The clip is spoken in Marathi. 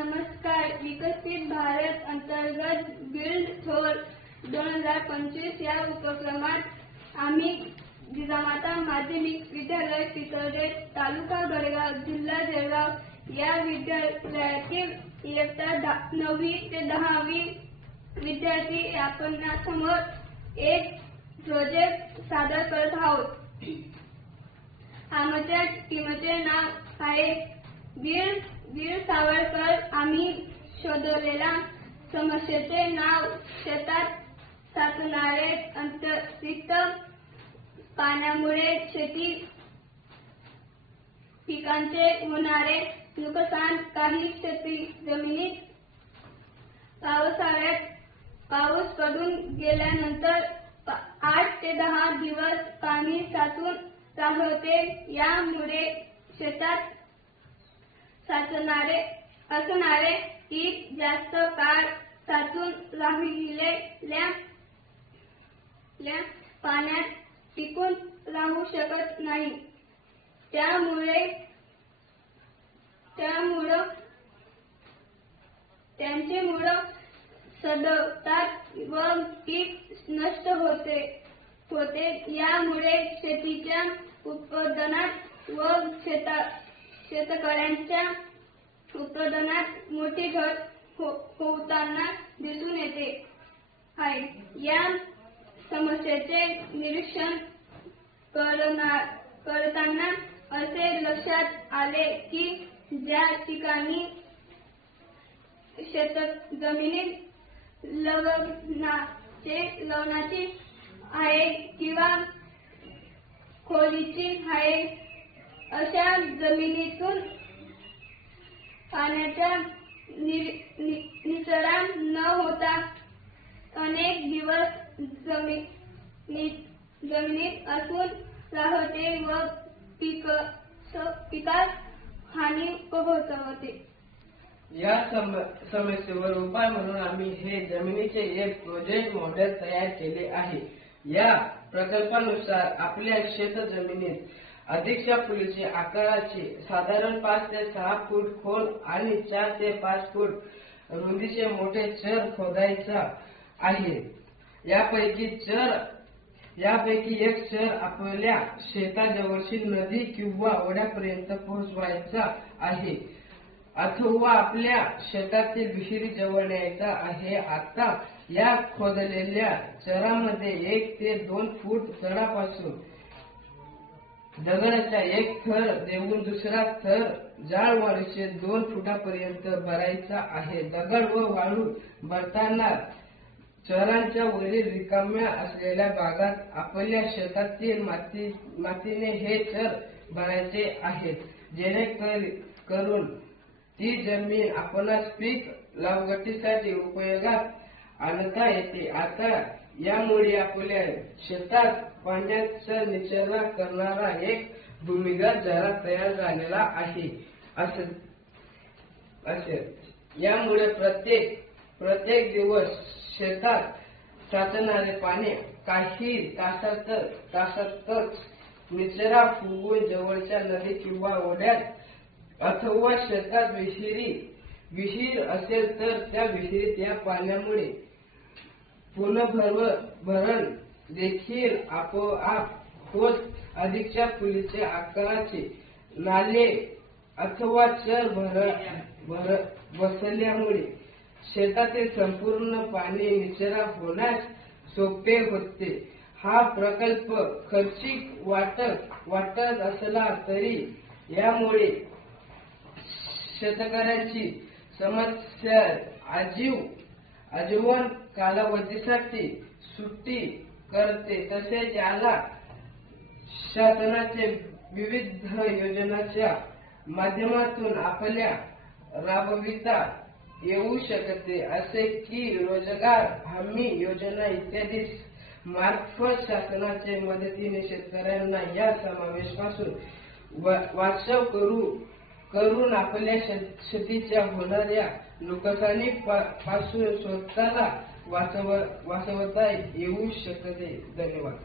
नमस्कार. विकसित भारत अंतर्गत बिल्ड थोर 2025 या उपक्रमात आम्ही जिजामाता माध्यमिक विद्यालय पितळे, तालुका गडगाव, जिल्हा जळगाव या विद्यालयातील इयत्ता 9वी ते 10वी विद्यार्थी आपणासमोर एक प्रोजेक्ट सादर करत आहोत. आमच्या टीमचे नाव आहे वीर सावरकर. आम्ही शोधलेल्या समस्येचे नाव शेतात साचणारे अतिरिक्त पाण्यामुळे शेती पिकांचे होणारे नुकसान. काही शेती जमिनीत पावसाळ्यात पाऊस पडून गेल्यानंतर 8 ते 10 दिवस पाणी साचून राहते. यामुळे शेतात असणारे पीक जास्त काळ साचून राहिलेल्या पाण्यात टिकून राहू शकत नाही. त्यामुळे त्यांचे मुळं सडतात व पीक नष्ट होते. यामुळे शेतीच्या उत्पादनात व शेतकऱ्यांच्या उत्पादनात मोठी घट होताना दिसून येते आहे. या समस्येचे निरीक्षण करताना असे लक्षात आले की ज्या ठिकाणी शेतजमिनीत लवणाची आहे किंवा खोलीची आहे अशा जमिनीतून पाण्याचा निचरा न होता अनेक दिवस जमिनीत असून राहते व पिकास हानी पोहोचवते. या समस्येवर उपाय म्हणून आम्ही हे जमिनीचे एक प्रोजेक्ट मॉडेल तयार केले आहे. या प्रकल्पानुसार आपल्या शेत जमिनीत अधिकच्या फुलीचे आकाराचे साधारण 5 ते 6 फूट खोल आणि 4 ते 5 फूट रुंदीचे मोठे चर खोदायचा आहे. यापैकी एक चर आपल्या शेताजवळची नदी किंवा ओढ्यापर्यंत पोहोचवायचा आहे अथवा आपल्या शेतातील विहिरी जवळ न्यायचा आहे. आता या खोदलेल्या चरामध्ये 1 ते 2 फूट तळापासून दगडाचा एक थर देऊन दुसरा थर जाळ वाळूचे 2 फुटापर्यंत भरायचा आहे. दगड व वाळू भरताना चरांच्या वरील रिकाम्या असलेल्या भागात आपल्या शेतातील मातीने हे चर भरायचे आहेत, जेणेकरून ती जमीन आपणास पीक लागवडीसाठी उपयोगात आणता येते. आता यामुळे आपल्या शेतात पाण्याचा निचरा करणारा एक भूमिगत झरा तयार झालेला आहे. यामुळे प्रत्येक दिवस शेतात साचणारे पाणी काही तासातच निचरा फुगून जवळच्या नदी किंवा ओढ्यात अथवा शेतात विहीर असेल तर त्या विहिरीत या पाण्यामुळे पुनर्भरण देखील आपोआप होत अधिकच्या फुलीचे आकाराचे नाले अथवा चर बसल्यामुळे शेतातील संपूर्ण पाणी निचरा होण्यास सोपे होते. हा प्रकल्प खर्चिक वाटत असला तरी यामुळे शेतकऱ्यांची समस्या आजीवन कालावधीसाठी सुटी करते. तसेच याला शासनाचे विविध योजनांच्या माध्यमातून आपल्या राबविता येऊ शकते, असे की रोजगार हमी योजना इत्यादी मार्फत शासनाच्या मदतीने शेतकऱ्यांना या समावेशापासून वाचव करून आपल्या शेतीच्या होणाऱ्या नुकसानीपासून स्वतःला वाचवता येऊ शकते. धन्यवाद.